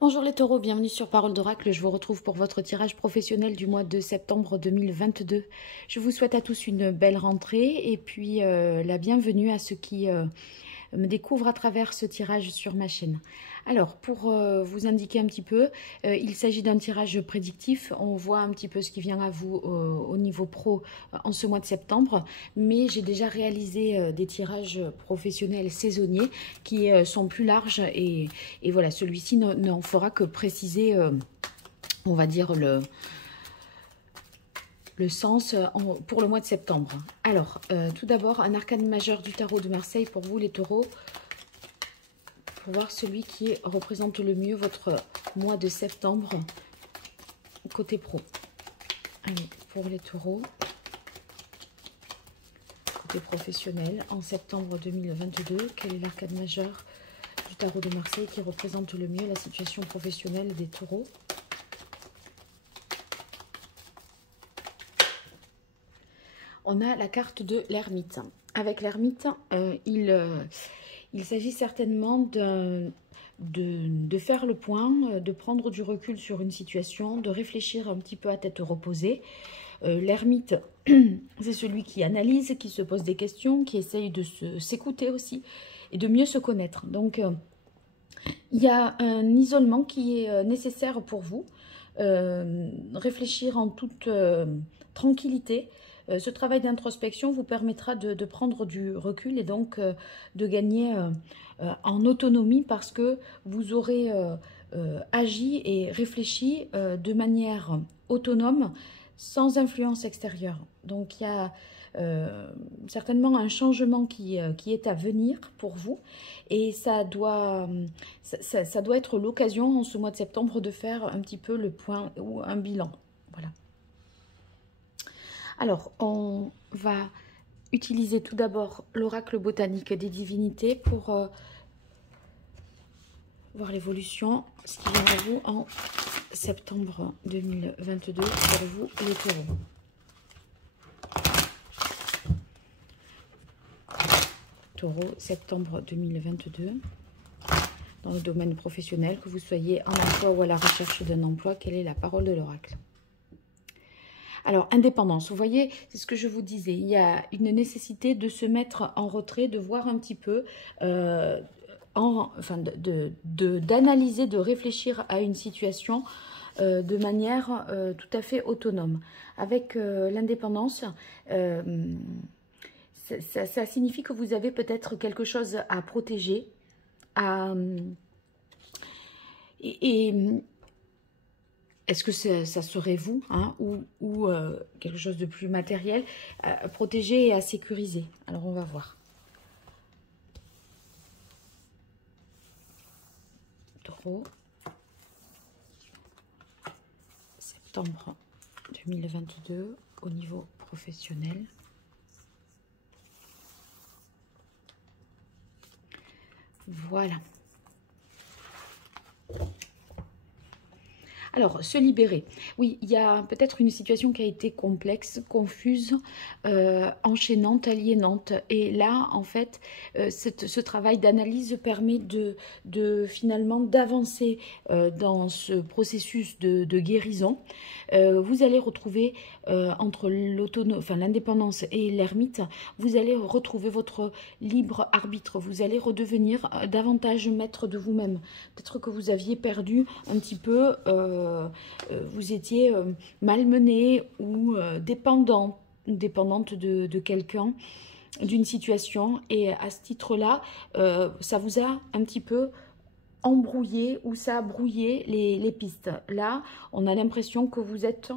Bonjour les taureaux, bienvenue sur Parole d'Oracle. Je vous retrouve pour votre tirage professionnel du mois de septembre 2022. Je vous souhaite à tous une belle rentrée et puis la bienvenue à ceux qui me découvrent à travers ce tirage sur ma chaîne. Alors, pour vous indiquer un petit peu, il s'agit d'un tirage prédictif. On voit un petit peu ce qui vient à vous au niveau pro en ce mois de septembre, mais j'ai déjà réalisé des tirages professionnels saisonniers qui sont plus larges et voilà, celui-ci n'en fera que préciser, on va dire, le sens pour le mois de septembre. Alors, tout d'abord, un arcane majeur du tarot de Marseille pour vous les taureaux, pour voir celui qui représente le mieux votre mois de septembre côté pro. Allez, pour les taureaux, côté professionnel, en septembre 2022, quel est l'arcane majeur du tarot de Marseille qui représente le mieux la situation professionnelle des taureaux? On a la carte de l'ermite. Avec l'ermite, il s'agit certainement de faire le point, de prendre du recul sur une situation, de réfléchir un petit peu à tête reposée. L'ermite, c'est celui qui analyse, qui se pose des questions, qui essaye de s'écouter aussi et de mieux se connaître. Donc, il y a un isolement qui est nécessaire pour vous. Réfléchir en toute tranquillité. Ce travail d'introspection vous permettra de prendre du recul et donc de gagner en autonomie parce que vous aurez agi et réfléchi de manière autonome sans influence extérieure. Donc il y a certainement un changement qui est à venir pour vous et ça doit être l'occasion en ce mois de septembre de faire un petit peu le point ou un bilan. Voilà. Alors, on va utiliser tout d'abord l'oracle botanique des divinités pour voir l'évolution, ce qui vient à vous en septembre 2022 pour vous les taureaux. Taureau, septembre 2022. Dans le domaine professionnel, que vous soyez en emploi ou à la recherche d'un emploi, quelle est la parole de l'oracle? Alors, indépendance, vous voyez, c'est ce que je vous disais, il y a une nécessité de se mettre en retrait, de voir un petit peu, d'analyser, de réfléchir à une situation de manière tout à fait autonome. Avec l'indépendance, ça signifie que vous avez peut-être quelque chose à protéger, est-ce que ça serait vous, hein, ou quelque chose de plus matériel, à protéger et à sécuriser? Alors, on va voir. Taureau. Septembre 2022, au niveau professionnel. Voilà. Alors, se libérer. Oui, il y a peut-être une situation qui a été complexe, confuse, enchaînante, aliénante. Et là, en fait, ce travail d'analyse permet finalement d'avancer dans ce processus de guérison. Vous allez retrouver entre l'indépendance et l'ermite, vous allez retrouver votre libre arbitre. Vous allez redevenir davantage maître de vous-même. Peut-être que vous aviez perdu un petit peu... vous étiez malmené ou dépendante de quelqu'un, d'une situation, et à ce titre-là, ça vous a un petit peu embrouillé ou ça a brouillé les pistes. Là, on a l'impression que vous êtes...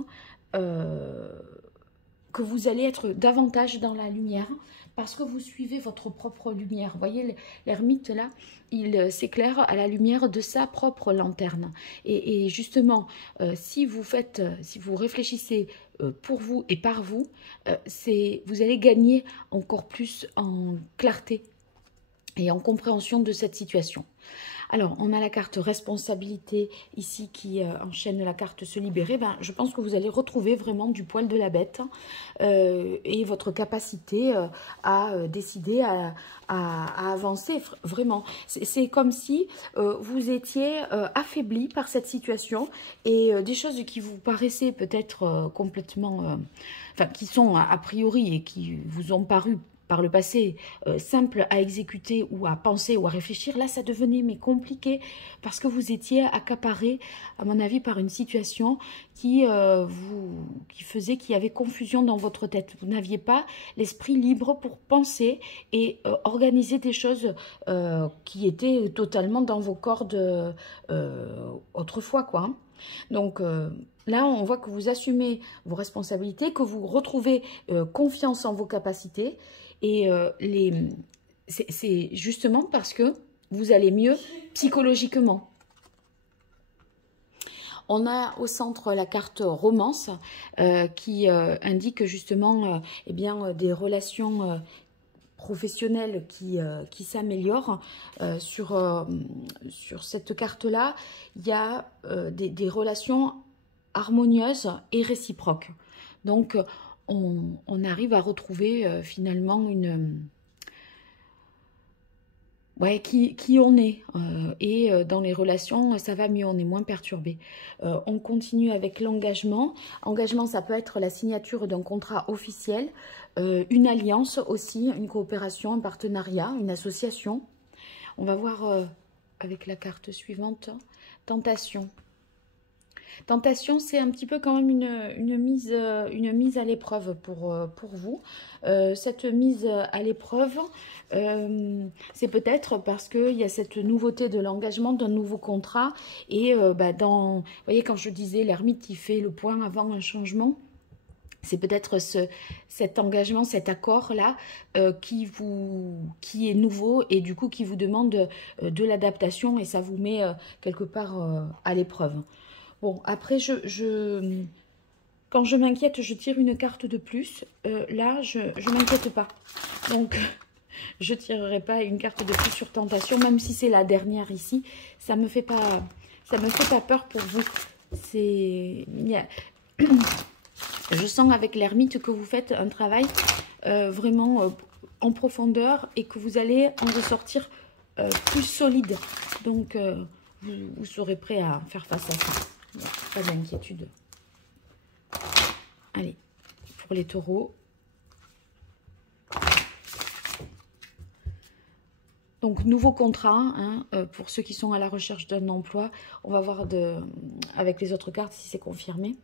que vous allez être davantage dans la lumière parce que vous suivez votre propre lumière. Vous voyez, l'ermite là, il s'éclaire à la lumière de sa propre lanterne. Et justement, si vous réfléchissez pour vous et par vous, vous allez gagner encore plus en clarté et en compréhension de cette situation. Alors, on a la carte responsabilité ici qui enchaîne la carte se libérer. Ben, je pense que vous allez retrouver vraiment du poil de la bête et votre capacité à décider, à avancer vraiment. C'est comme si vous étiez affaibli par cette situation et des choses qui vous paraissaient peut-être complètement... enfin, qui sont a priori et qui vous ont paru par le passé simple à exécuter ou à penser ou à réfléchir, là ça devenait mais compliqué parce que vous étiez accaparé, à mon avis, par une situation qui faisait qu'il y avait confusion dans votre tête. Vous n'aviez pas l'esprit libre pour penser et organiser des choses qui étaient totalement dans vos cordes autrefois, quoi. Hein. Donc là, on voit que vous assumez vos responsabilités, que vous retrouvez confiance en vos capacités. Et c'est justement parce que vous allez mieux psychologiquement. On a au centre la carte romance qui indique justement eh bien, des relations professionnelles qui s'améliorent. Sur cette carte-là, il y a des relations harmonieuses et réciproques. Donc, on arrive à retrouver finalement une... Ouais, qui on est. Et dans les relations, ça va mieux, on est moins perturbé. On continue avec l'engagement. Engagement, ça peut être la signature d'un contrat officiel, une alliance aussi, une coopération, un partenariat, une association. On va voir avec la carte suivante, tentation. Tentation, c'est un petit peu quand même une mise à l'épreuve pour vous. Cette mise à l'épreuve, c'est peut-être parce qu'il y a cette nouveauté de l'engagement d'un nouveau contrat. Et vous voyez, quand je disais l'ermite qui fait le point avant un changement, c'est peut-être cet engagement, cet accord-là qui est nouveau et du coup qui vous demande de l'adaptation et ça vous met quelque part à l'épreuve. Bon, après, quand je m'inquiète, je tire une carte de plus. Là, je ne m'inquiète pas. Donc, je ne tirerai pas une carte de plus sur tentation, même si c'est la dernière ici. Ça me fait pas peur pour vous. Je sens avec l'ermite que vous faites un travail vraiment en profondeur et que vous allez en ressortir plus solide. Donc, vous serez prêt à faire face à ça. Pas d'inquiétude. Allez, pour les taureaux. Donc, nouveau contrat, hein, pour ceux qui sont à la recherche d'un emploi. On va voir avec les autres cartes si c'est confirmé.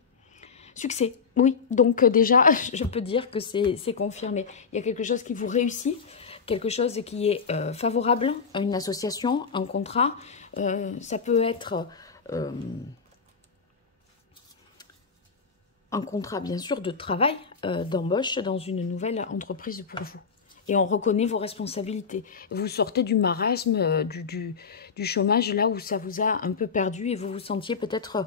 Succès, oui. Donc, déjà, je peux dire que c'est confirmé. Il y a quelque chose qui vous réussit, quelque chose qui est favorable à une association, un contrat. Ça peut être... un contrat, bien sûr, de travail, d'embauche dans une nouvelle entreprise pour vous. Et on reconnaît vos responsabilités. Vous sortez du marasme, du chômage, là où ça vous a un peu perdu et vous vous sentiez peut-être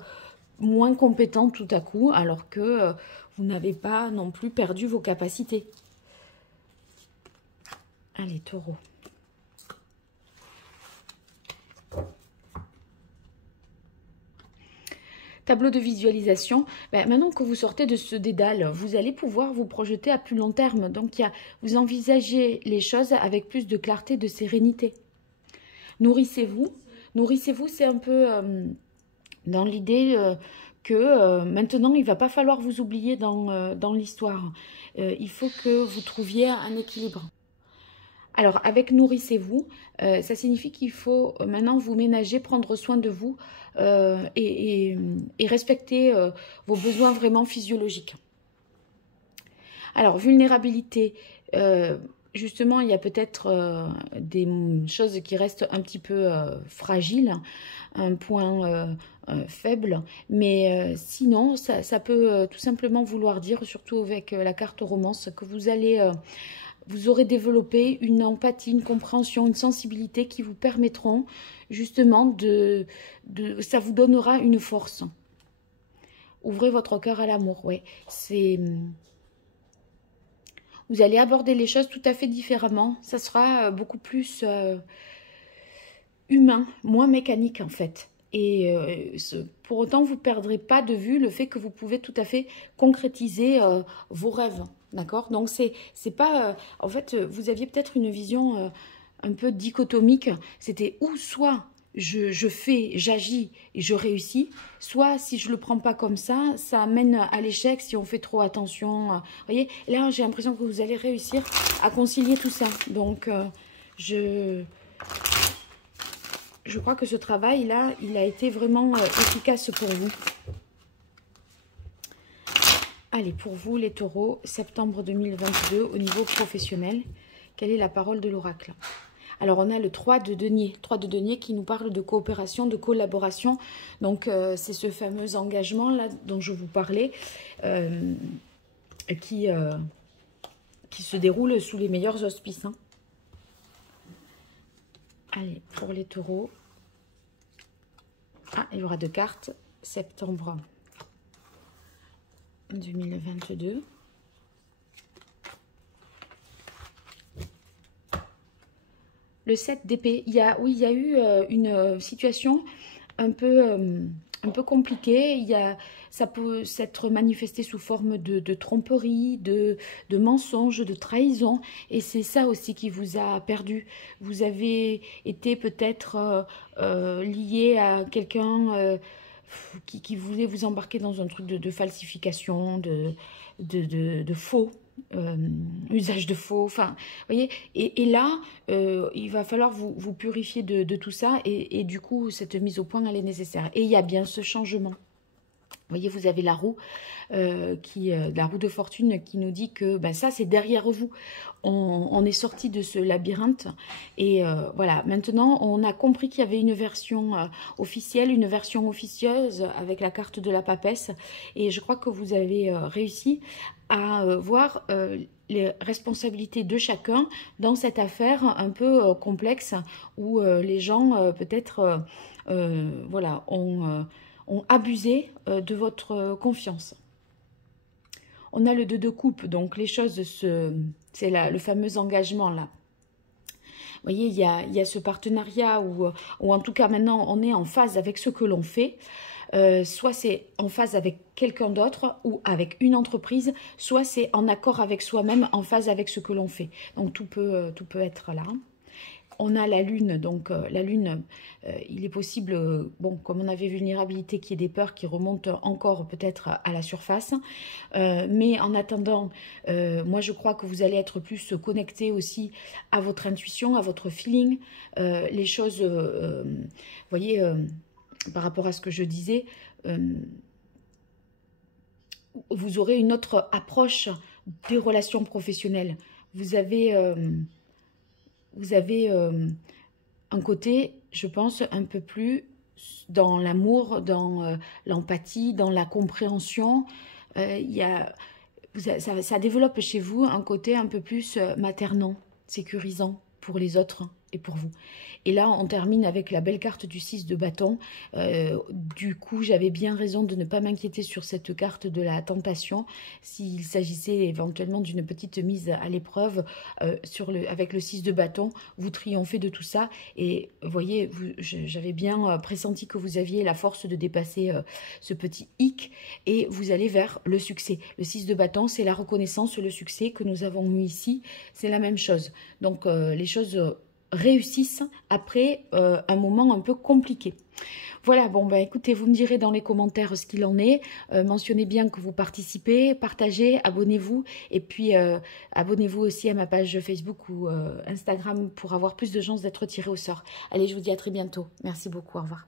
moins compétent tout à coup, alors que vous n'avez pas non plus perdu vos capacités. Allez, taureau. Tableau de visualisation, maintenant que vous sortez de ce dédale, vous allez pouvoir vous projeter à plus long terme. Donc, vous envisagez les choses avec plus de clarté, de sérénité. Nourrissez-vous. Nourrissez-vous, c'est un peu dans l'idée que maintenant, il ne va pas falloir vous oublier dans l'histoire. Il faut que vous trouviez un équilibre. Alors, avec nourrissez-vous, ça signifie qu'il faut maintenant vous ménager, prendre soin de vous et respecter vos besoins vraiment physiologiques. Alors, vulnérabilité, justement, il y a peut-être des choses qui restent un petit peu fragiles, un point faible, mais sinon, ça peut tout simplement vouloir dire, surtout avec la carte romance, que vous allez... vous aurez développé une empathie, une compréhension, une sensibilité qui vous permettront justement ça vous donnera une force. Ouvrez votre cœur à l'amour, ouais. Vous allez aborder les choses tout à fait différemment. Ça sera beaucoup plus humain, moins mécanique en fait. Et pour autant, vous ne perdrez pas de vue le fait que vous pouvez tout à fait concrétiser vos rêves. D'accord? Donc, c'est pas... en fait, vous aviez peut-être une vision un peu dichotomique. C'était ou soit je fais, j'agis et je réussis, soit si je ne le prends pas comme ça mène à l'échec si on fait trop attention. Vous voyez? Là, j'ai l'impression que vous allez réussir à concilier tout ça. Donc, je crois que ce travail-là, il a été vraiment efficace pour vous. Allez, pour vous, les taureaux, septembre 2022, au niveau professionnel, quelle est la parole de l'oracle? Alors, on a le 3 de denier. 3 de denier qui nous parle de coopération, de collaboration. Donc, c'est ce fameux engagement-là dont je vous parlais, qui se déroule sous les meilleurs auspices. Hein. Allez, pour les taureaux. Ah, il y aura 2 cartes. Septembre 2022. Le 7 d'épée. Oui, il y a eu une situation un peu compliquée. Ça peut s'être manifesté sous forme de tromperie, de mensonge, de trahison. Et c'est ça aussi qui vous a perdu. Vous avez été peut-être lié à quelqu'un qui voulait vous embarquer dans un truc de falsification, de faux. Usage de faux, enfin, vous voyez, et là, il va falloir vous purifier de tout ça, et du coup, cette mise au point, elle est nécessaire. Et il y a bien ce changement. Vous voyez, vous avez la roue, la roue de fortune qui nous dit que ben, ça, c'est derrière vous. On est sorti de ce labyrinthe. Et voilà, maintenant, on a compris qu'il y avait une version officielle, une version officieuse avec la carte de la papesse. Et je crois que vous avez réussi à voir les responsabilités de chacun dans cette affaire un peu complexe où les gens peut-être voilà, ont abusé de votre confiance. On a le 2 de coupe, donc les choses, c'est le fameux engagement là. Vous voyez, il y a ce partenariat où en tout cas maintenant on est en phase avec ce que l'on fait. Soit c'est en phase avec quelqu'un d'autre ou avec une entreprise, soit c'est en accord avec soi-même, en phase avec ce que l'on fait. Donc tout peut être là. On a la lune, donc la lune, il est possible, bon, comme on avait vulnérabilité, qu'il y ait des peurs qui remontent encore peut-être à la surface. Mais en attendant, moi je crois que vous allez être plus connecté aussi à votre intuition, à votre feeling. Les choses, vous voyez, par rapport à ce que je disais, vous aurez une autre approche des relations professionnelles. Vous avez un côté, je pense, un peu plus dans l'amour, dans l'empathie, dans la compréhension. Ça développe chez vous un côté un peu plus maternant, sécurisant pour les autres et pour vous. Et là, on termine avec la belle carte du 6 de bâton. Du coup, j'avais bien raison de ne pas m'inquiéter sur cette carte de la tentation. S'il s'agissait éventuellement d'une petite mise à l'épreuve avec le 6 de bâton, vous triomphez de tout ça. Et vous voyez, j'avais bien pressenti que vous aviez la force de dépasser ce petit hic et vous allez vers le succès. Le 6 de bâton, c'est la reconnaissance, le succès que nous avons eu ici. C'est la même chose. Donc, les choses réussissent après un moment un peu compliqué. Voilà, bon, bah écoutez, vous me direz dans les commentaires ce qu'il en est. Mentionnez bien que vous participez, partagez, abonnez-vous. Et puis, abonnez-vous aussi à ma page Facebook ou Instagram pour avoir plus de chances d'être tiré au sort. Allez, je vous dis à très bientôt. Merci beaucoup, au revoir.